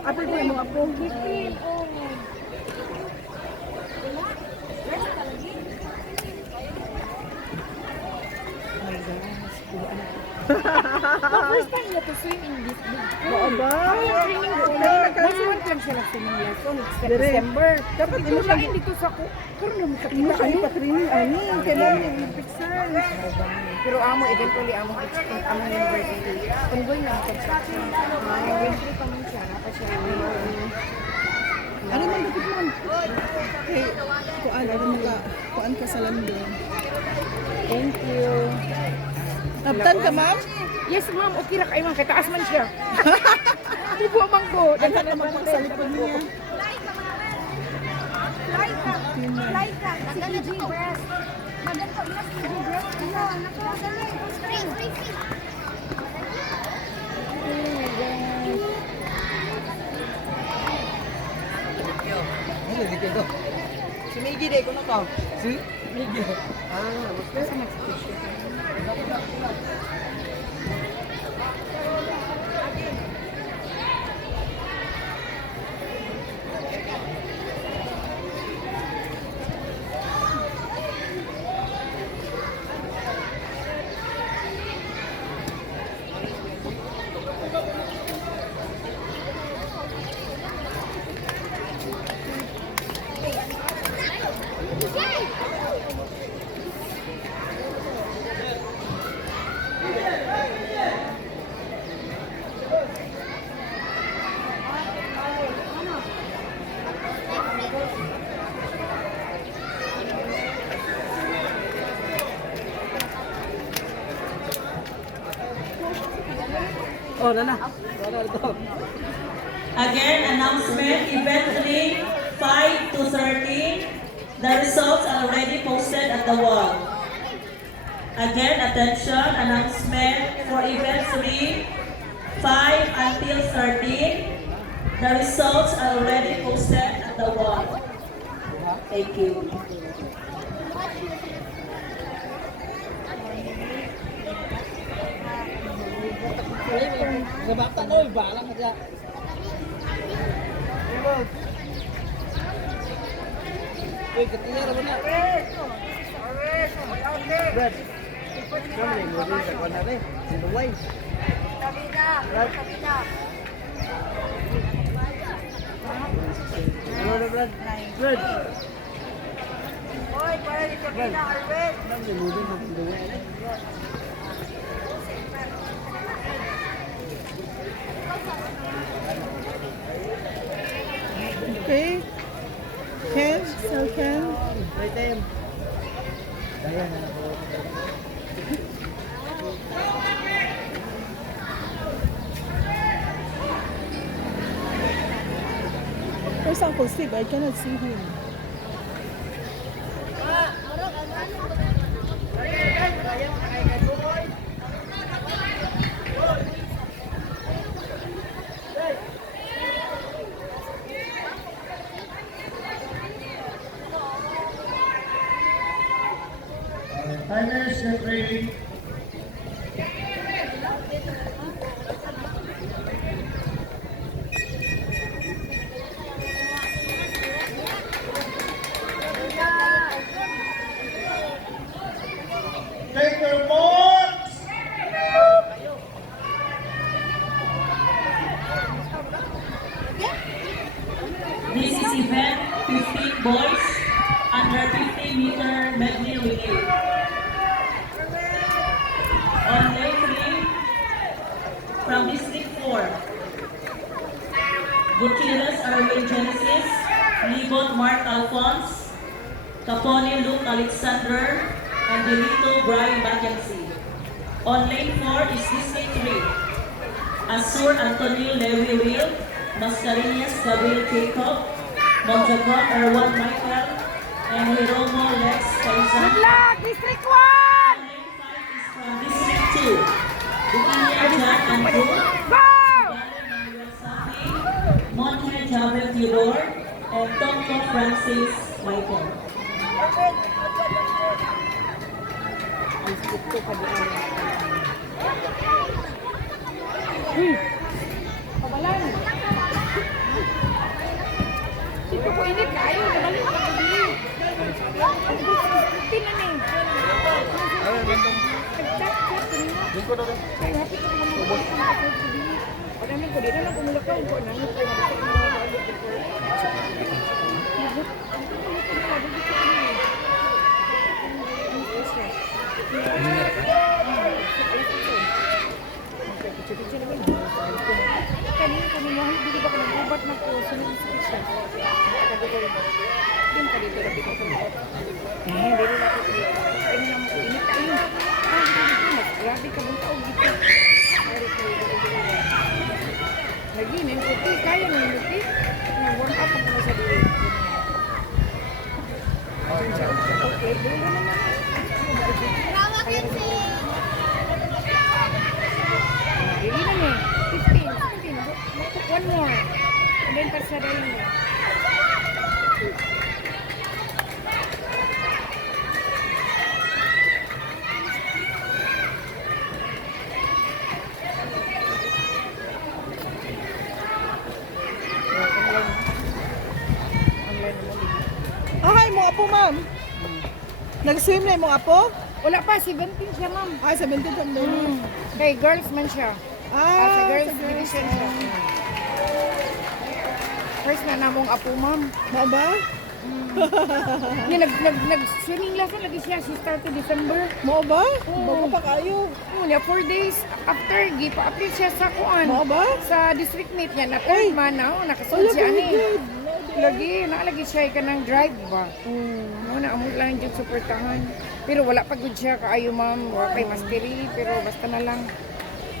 Apple ko yung mga po. 15. Oh. My gosh. The first time na to swim in this big pool. Oo ba? Training ko na. Once month lang siya nag-swimming lesson. It's December. Dapat Ito ano lang dito sa ko. Karoon naman Ano kakita kayo kayo. pa-training? Ani, kailangan yung Olympic science. Pero amo, eventually, amo expect amo university. Kung going na construction. Grade 3 pa man siya. Napa siya. Ano man dapat mo? Okay, kuan ka sa London. Thank you. Naptan ka, ma'am? Yes, ma'am. Okay ra kayo, ma'am. Kaya taas man siya. Hindi po, ma'am ko. Ano na magpagsalipod niya? Fly ka. CPG breast. Maganda na CPG breast. Ano? Si Miggy deh, kung ka? Si Miggy. Oh, na. Again, announcement, event 3, 5 to 13. The results are already posted at the wall. Again, attention, announcement for event 3, 5 until 13. The results are already posted at the wall. Thank you. Gabata na, balang ka dyan. Uy, katinya na ba na? Brad, kami mo din sa kwan natin. Sinuway. Ano na, Brad? Brad. Oy, para dito na, Arvin. Nang mo din ang sinuway. Okay. Ken, so Ken. Right time. Daya na ako. Where's Uncle Steve? I cannot see him. Timers, get ready. Take your marks. This is event 15 boys under 50-meter medley relay. On lane 3 from District 4, Gutierrez Arwin Genesis, Libot Mark Alphonse, Capone Luke Alexander, and Delito Brian Mackenzie. On lane 4 is District 3, Azur Antonio Lewy Will, Mascareñas Gabriel Jacob, Monjagon Erwan Michael, and Hiromo Lex Kaisan. Good luck, District 1! From District 2, Bukinya Jack Andrew, Go! Manuel Safi, Monte Jabel Theodore, and Tonko Francis Michael. Pabalan. Ito po init kayo. Nabalik ka po dili. Ang gusto na ni. Nagchat-chat ko niyo. Kaya happy ko naman ako nakapag ko din. Padanan ko din na kumulak ko ko nang ko na ko na kanina ko mo hindi ba ko nagubat na ko sunod sa sabi ko rin din ka dito na dito ko dili na ko ay na mo init kayo mas grabe ka bang tao dito lagi nin ko kaya nin ko na warm up ako sa dili okay dili naman Really na niya. 15. One more. And then parsada yun niya. Okay, mo apo, ma'am. Nag-swim na yung mga apo? Wala pa, 17 siya ma'am. Ay, 17 pa doon. Kay girls man siya. Sa girls sa division siya. First na namong apo ma'am. Mo ba? Niya nag-swimming lesson lagi siya. She started December. Mo ba? Bago pa kayo. Niya 4 days after, gipa-update siya sa kuan. Mo ba? Sa district meet niya, na third man na, nakasunod siya ani. Lagi, naalagi siya ka ng drive ba? Na amot lang yung super tangan. Pero wala pa good siya kaayo ma'am. Wala kay mastery, pero basta na lang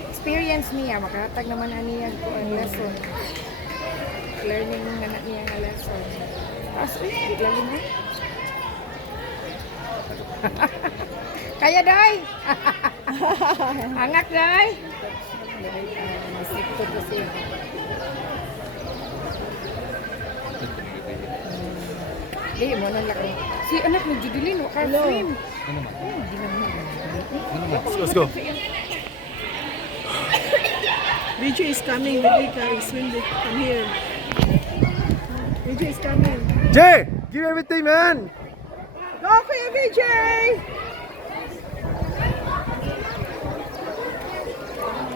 experience niya, makahatag naman na niya ko ang lesson. Learning na niya nga lesson. Tapos, lagi mo. Kaya, day! Angak, day! Masipto kasi. Hindi, mo nang laki. Si anak mo, Judilyn, waka swim. Let's go. VJ is coming. VJ can swim. Come here. VJ is coming. Jay, give everything, man. Go for you, VJ!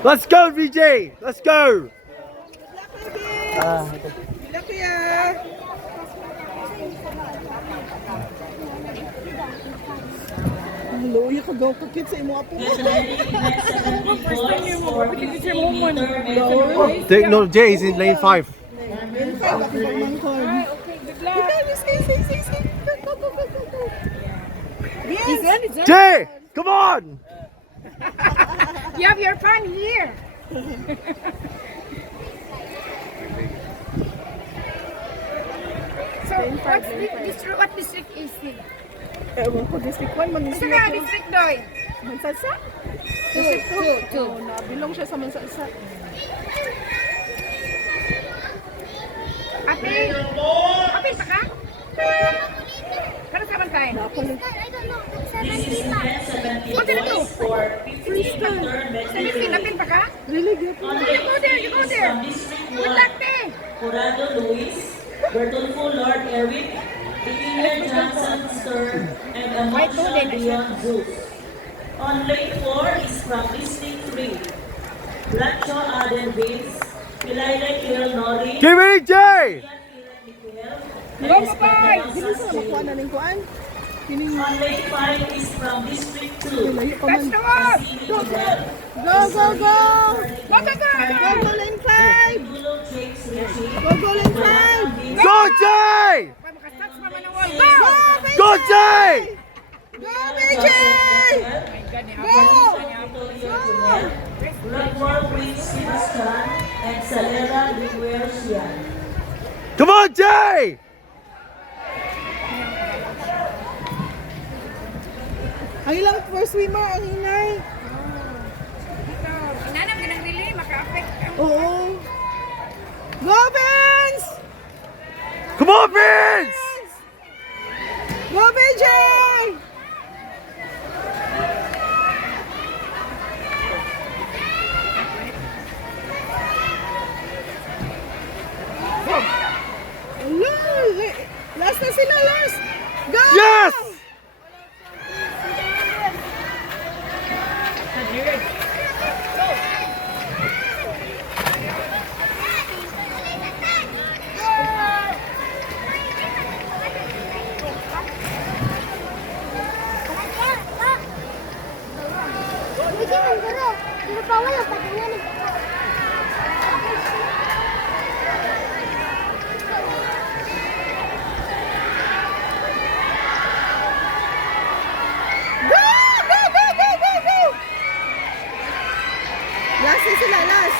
Let's go, VJ. Let's go. Bila kuya! Hello, you can go kakit sa imo apo. First time yung mapapagigit siya mo man. No, Jay is in lane 5. Then 5 ako bang mangkon. Say. Go. Yes! Jay, come on. You have your fun here. So, what district is it? Ewan ko, District 1 man Basta ka, district doy. Mansalsa? District 2. Oo, nabilong siya sa Mansalsa. Ate, kapil pa ka? Para sa tayo? What did you do? First time. 17, apil pa ka? Really good. You go there. Good luck, te. Corrado Luis, Bertolfo Lord Eric, Ian Johnson Stern, and Amalia Leon Zeus. On lane 4 is from District 3, Rancho Aden Vince, Pilaila Kiel Nori, Give me Jay. Go, bye. Dili sa makuha na ning kuan. Kining on lane 5 is from District 2, layo pa Let's man. go on. Go! Go lane 5! Dulo Jakes Richie, Go lane 5! Go, Jay. Makastats pa man ang wall. Go! Go, Jay. Go, BJ! Rockmore Prince Sinistan, and Salera Liwersian. Come on, Jay. Ang ilang first swimmer, ang inay. Inanam, ginang-rili, maka-affect ka. Oo. Go, Vince! Come on, Vince. Go, BJ! Last na sila, last! Go! Yes. Go! Go! Go! Go! Go! Go! Last na sila, last.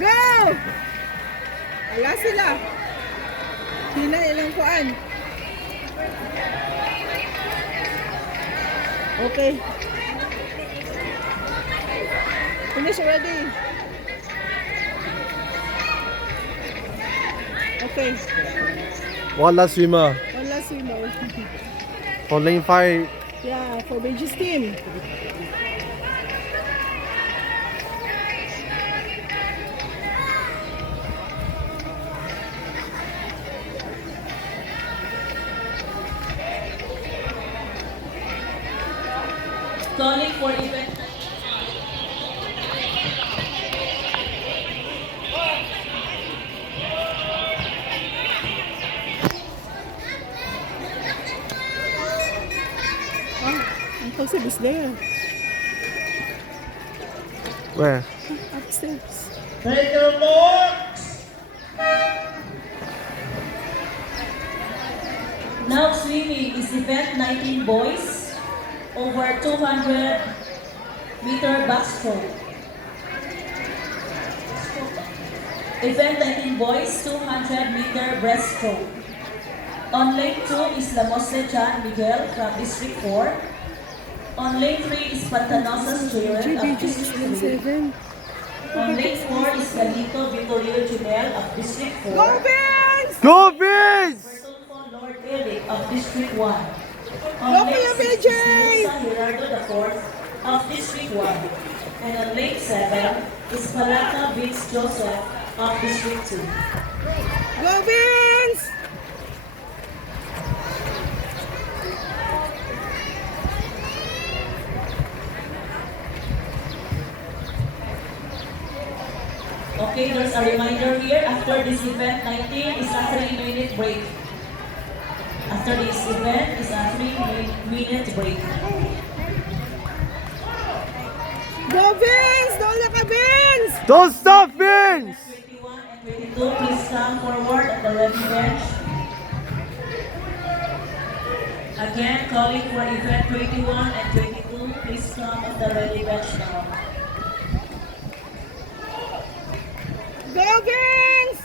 Go! Last sila. Hina ilang kuan. Okay. Finish already. Okay. One last swimmer One last swimmer. for lane 5. Yeah, for Beijing's team. Calling for event. Uncle Seb is there. Where? Upstairs. Take your marks. Now swimming is event 19 boys over 200 meter backstroke. Event 19 boys 200 meter breaststroke. On lane 2 is Lamosle Chan Miguel from District 4. On lane 3 is Pantanosa Stewart of District 3. On lane 4 is Galito Vittorio Junel of District 4. Go Bears! Go Bears! Bertolfo Lord Eric of District 1. On Go lane 6 is PUBG! Luisa Gerardo IV of District 1. And on lane 7 is Palata Vince Joseph of District 2. Go Bears! Okay, there's a reminder here. After this event, 19 is a 3-minute break. After this event is a 3-minute break. Go Vince! Don't look at Vince! Don't stop, Vince! 21 and 22, please come forward at the ready bench. Again, calling for event 21 and 22, please come at the ready bench now. Go Vince!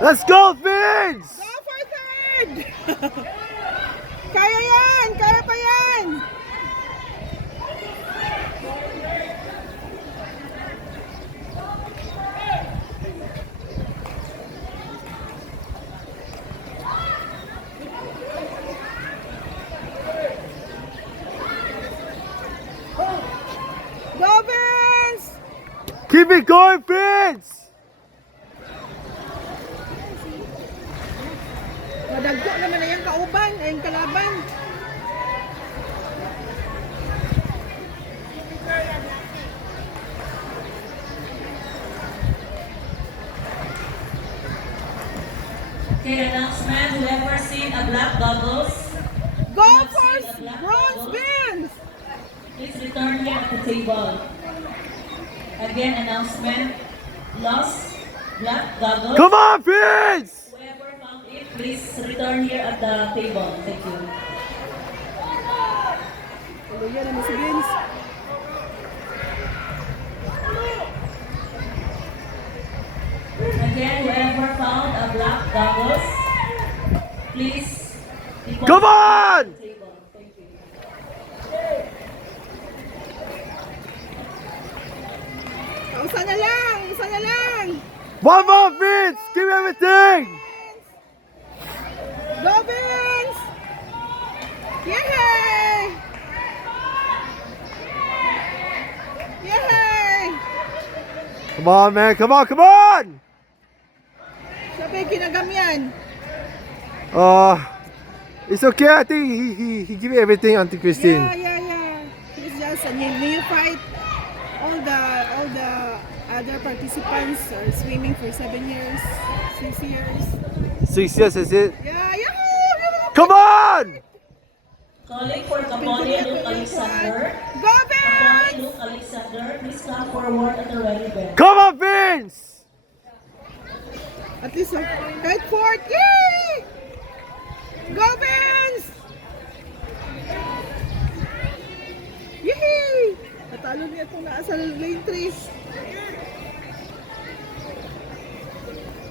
Let's go, Vince! Go for third! Kaya yan! Kaya pa yan! Go Vince! Keep it going, Vince! Madagko naman na yung kauban, ay yung kalaban. Okay, announcement, whoever seen a black goggles, Go for bronze Vince! please return here at the table. Again, announcement, lost black goggles. Come on, Vince! Whoever found it, please return here at the table. Thank you. Tuloy naman si Vince. Again, whoever found a black goggles, please report Come on! to the table. Thank you. Usa na lang! Usa na lang! One more, Vince! Give everything! Go Vince! Yay! Yay! Come on, man! Come on, come on! Sabi kinagam yan. It's okay. I think he give everything unto Christine. Yeah. It's just a new fight. All the other participants are swimming for 7 years, 6 years. 6 years, is it? Yeah, yahoo! Come on! Calling for Capone Luke Alexander. Go Capone Vince! Luke Alexander, please come forward at the ready bench. Come on, Vince! At least, kahit fourth. Yay! Go Vince! Yay! Natalo niya itong nasa lane 3.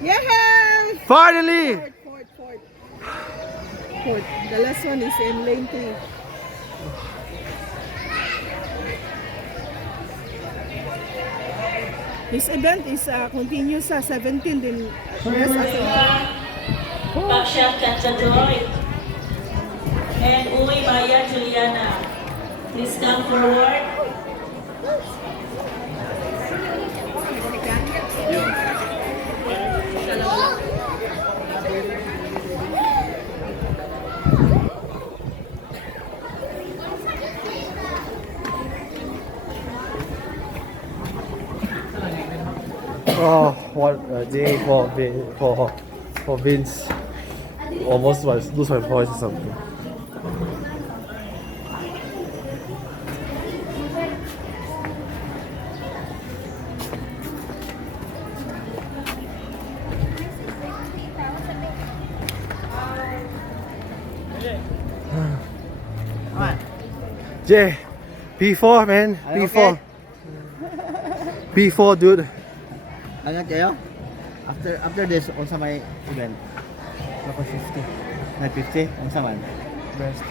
Yay! Finally! Fourth. The last one is in lane 3. This event is continuous sa 17 din. Yes, Pakshan Kanjatoy. And Uy Maya Juliana. Please come forward. Oh, what a day for Vince. Almost lose my voice or something. Jay, P4 man, P4. P4 dude. Ano kayo? After this, unsa may event? Ako 50. May 50? Unsa man? Best.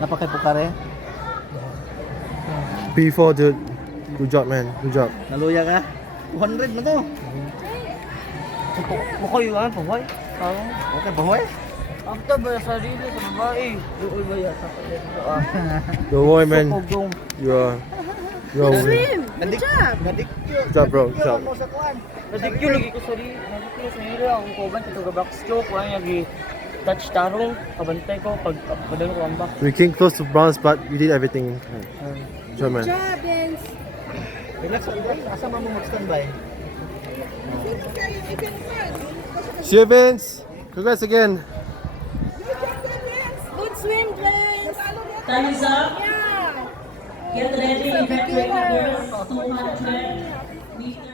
Napakay pukare? P4 dude. Good job man, good job. Naluya ka? 200 na to. Mukoy yung pahoy. Okay, bahoy? After ba sa sarili sa babae? Doon ba yata? Don't worry man, Pogong. you're winning. Swim! Good job! Good job bro, good job. Nadikyo lagi ko sa sarili. Nadikyo sa sarili. Ang kuban ito ga backstroke. Wala niya touch tarong. Kabantay ko pag padalo ko ang back. We came close to bronze but you did everything. Good job man. Job, Vince! Relax, asa mo mag-standby? See you Vince. Congrats again. Good swim, Vince! Time is up. Get ready, event ready girls. 200 meters.